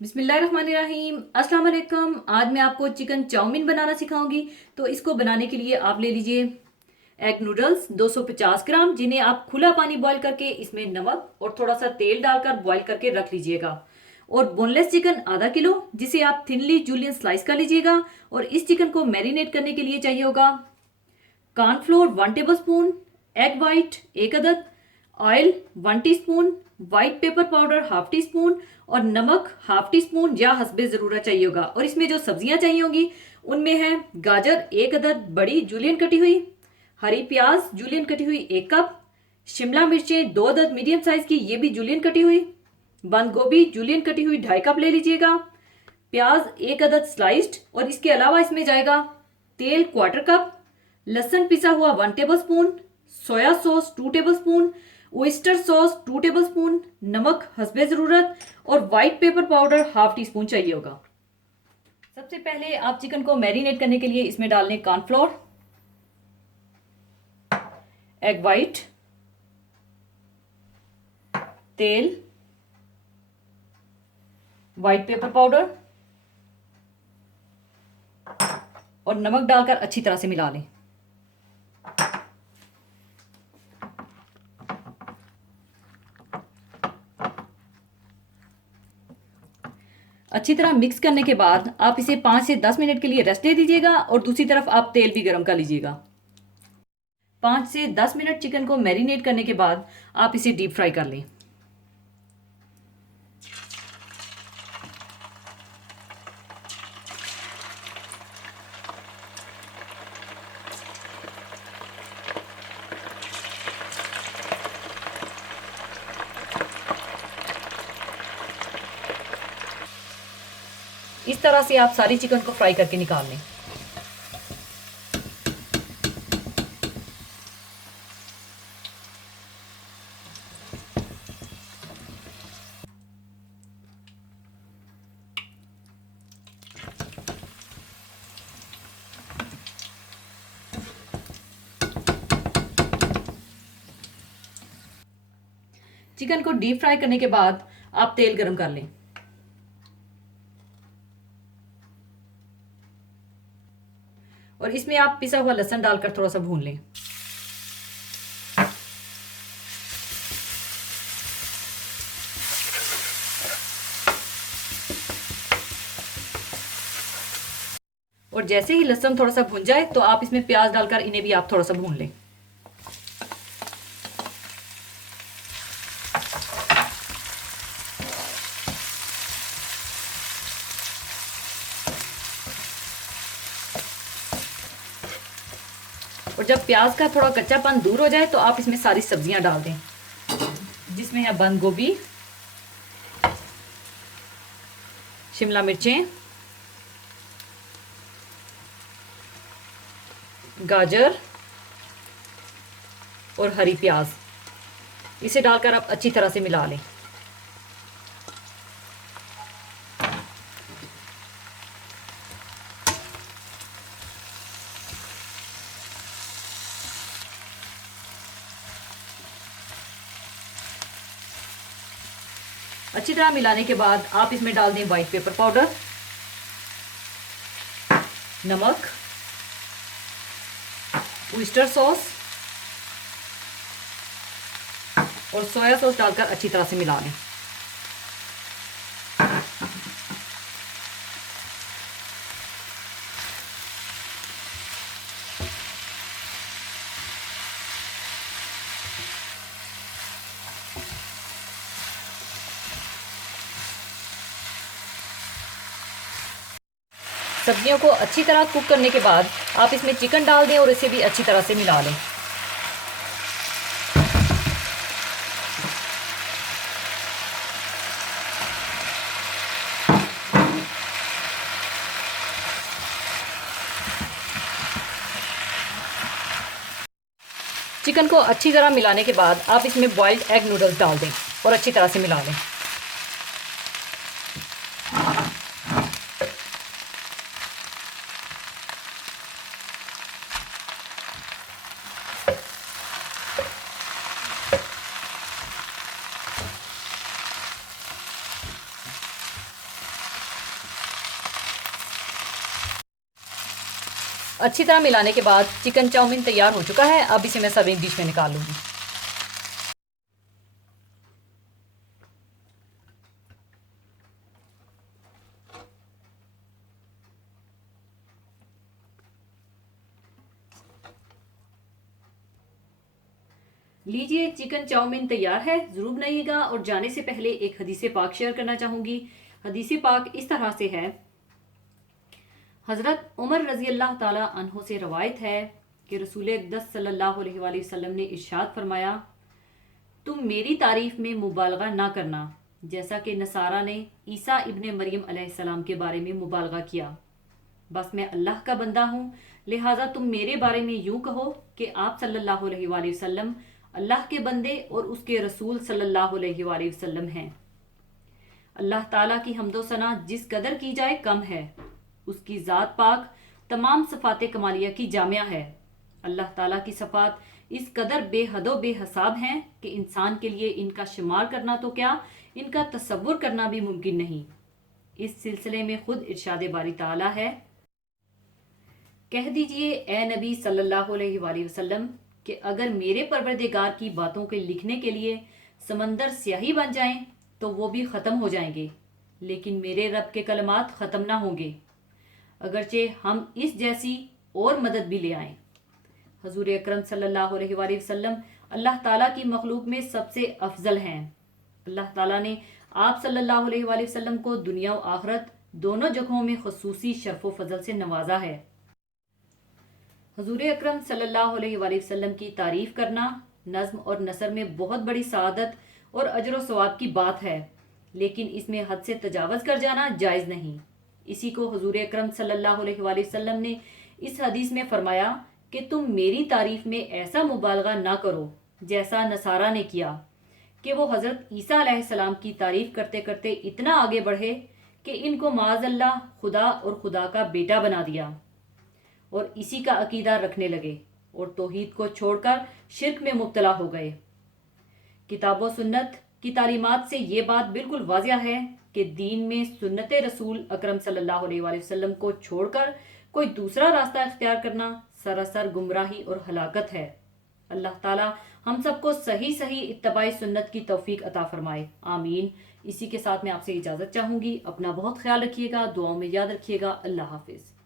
बिस्मिल्लाहिर्रहमानिर्रहीम। अस्सलाम वालेकुम। आज मैं आपको चिकन चाउमीन बनाना सिखाऊंगी। तो इसको बनाने के लिए आप ले लीजिए एग नूडल्स 250 ग्राम, जिन्हें आप खुला पानी बॉईल करके इसमें नमक और थोड़ा सा तेल डालकर बॉईल करके रख लीजिएगा। और बोनलेस चिकन आधा किलो, जिसे आप थिनली जूलियन स्लाइस कर लीजिएगा। और इस चिकन को मैरिनेट करने के लिए चाहिए होगा cornflour 1 table spoon, egg white 1 अदद, oil 1 teaspoon, white pepper powder 1/2 teaspoon और नमक 1/2 टीस्पून या हस्बे ज़रूरत चाहिए होगा। और इसमें जो सब्जियां चाहिए होंगी उनमें है गाजर 1 अदद बड़ी जूलियन कटी हुई, हरी प्याज जूलियन कटी हुई 1 कप, शिमला मिर्चें 2 अदद मीडियम साइज की, ये भी जूलियन कटी हुई, बंद गोभी जूलियन कटी हुई 2.5 कप ले लीजिएगा, प्याज 1 अदद स्लाइस्ड। और इसके अलावा इसमें जाएगा तेल 1/4 कप, लहसुन पिसा हुआ 1 table spoon, soya sauce 2 table spoon, oyster sauce 2 table spoon, नमक हस्बे ज़रूरत और वाइट पेपर पाउडर 1/2 टीस्पून चाहिए होगा। सबसे पहले आप चिकन को मैरिनेट करने के लिए इसमें डाल लें कॉर्नफ्लोर, एग वाइट, तेल, वाइट पेपर पाउडर और नमक डालकर अच्छी तरह से मिला लें। अच्छी तरह मिक्स करने के बाद आप इसे 5 से 10 मिनट के लिए रेस्ट दे दीजिएगा और दूसरी तरफ आप तेल भी गर्म कर लीजिएगा। 5 से 10 मिनट चिकन को मैरिनेट करने के बाद आप इसे डीप फ्राई कर लें। इस तरह से आप सारी चिकन को फ्राई करके निकाल लें। चिकन को डीप फ्राई करने के बाद आप तेल गरम कर लें। और इसमें आप पिसा हुआ लहसुन डालकर थोड़ा सा भून लें। और जैसे ही लहसुन थोड़ा सा भून जाए तो आप इसमें प्याज डालकर इन्हें भी आप थोड़ा सा भून लें। और जब प्याज का थोड़ा कच्चापन दूर हो जाए तो आप इसमें सारी सब्जियां डाल दें, जिसमें है बंद गोभी, शिमला मिर्चें, गाजर और हरी प्याज। इसे डालकर आप अच्छी तरह से मिला लें। अच्छी तरह मिलाने के बाद आप इसमें डाल दें वाइट पेपर पाउडर, नमक, ओइस्टर सॉस और सोया सॉस डालकर अच्छी तरह से मिला लें। सब्जियों को अच्छी तरह कुक करने के बाद आप इसमें चिकन डाल दें और इसे भी अच्छी तरह से मिला लें। चिकन को अच्छी तरह मिलाने के बाद आप इसमें बॉइल्ड एग नूडल्स डाल दें और अच्छी तरह से मिला लें। अच्छी तरह मिलाने के बाद चिकन चाउमीन तैयार हो चुका है। अब इसे मैं सर्विंग डिश में निकाल लूँगी। लीजिए, चिकन चाउमीन तैयार है। ज़रूर बनाइएगा। और जाने से पहले एक हदीस पाक शेयर करना चाहूँगी। हदीस पाक इस तरह से है। हज़रत उमर रज़ी अल्लाह ताला अन्हो से रवायत है कि रसूल अक़दस सल्लल्लाहु अलैहि वसल्लम ने इरशाद फरमाया, तुम मेरी तारीफ में मुबालगा ना करना जैसा कि नसारा ने ईसा इब्ने मरियम अलैहिस्सलाम के बारे में मुबालगा किया। बस मैं अल्लाह का बंदा हूँ, लिहाजा तुम मेरे बारे में यूं कहो कि आप सल्लल्लाहु अलैहि वसल्लम अल्लाह के बंदे और उसके रसूल सल्लल्लाहु अलैहि वसल्लम हैं। अल्लाह ताला की हम्दो सना जिस कदर की जाए कम है। उसकी ज़ात पाक तमाम सफ़ात कमालिया की जामिया है। अल्लाह ताला की सफ़ात इस कदर बेहदो बेहसाब हैं कि इंसान के लिए इनका शुमार करना तो क्या, इनका तसव्वुर करना भी मुमकिन नहीं। इस सिलसिले में खुद इरशाद बारी ताला है, कह दीजिए ए नबी सल्लल्लाहु अलैहि वसल्लम कि अगर मेरे परवरदिगार की बातों के लिखने के लिए समंदर स्याही बन जाएं तो वो भी ख़त्म हो जाएंगे, लेकिन मेरे रब के कलमात ख़त्म ना होंगे, अगरचे हम इस जैसी और मदद भी ले आएं। हजूर अकरम सल्लल्लाहु अलैहि वसल्लम अल्लाह ताला की मखलूक में सबसे अफजल हैं। अल्लाह ताला ने आप सल्लल्लाहु अलैहि वसल्लम को दुनिया और आखिरत दोनों जगहों में खसूसी शर्फ व फजल से नवाजा है। हजूर अकरम सल्लल्लाहु अलैहि वसल्लम की तारीफ करना नज़्म और नसर में बहुत बड़ी सआदत और अजर व सवाब की बात है, लेकिन इसमें हद से तजावज़ कर जाना जायज़ नहीं। इसी को हजूर अकरम सल्लल्लाहु अलैहि वसल्लम ने इस हदीस में फरमाया कि तुम मेरी तारीफ में ऐसा मुबालगा ना करो जैसा नसारा ने किया कि वो हज़रत ईसा अलैहिस्सलाम की तारीफ करते करते इतना आगे बढ़े कि इनको माज़अल्लाह खुदा और खुदा का बेटा बना दिया और इसी का अकीदा रखने लगे और तौहीद को छोड़कर शिर्क में मुब्तला हो गए। किताब व सुन्नत की तालीमात से ये बात बिल्कुल वाज़िया है कि दीन में सुन्नत रसूल अकरम सल्लल्लाहु अलैहि वसल्लम को छोड़कर कोई दूसरा रास्ता इख्तियार करना सरासर गुमराही और हलाकत है। अल्लाह ताला हम सबको सही सही इत्तबाई सुन्नत की तौफीक अता फरमाए, आमीन। इसी के साथ मैं आपसे इजाज़त चाहूँगी। अपना बहुत ख्याल रखिएगा, दुआओं में याद रखिएगा। अल्लाह हाफिज़।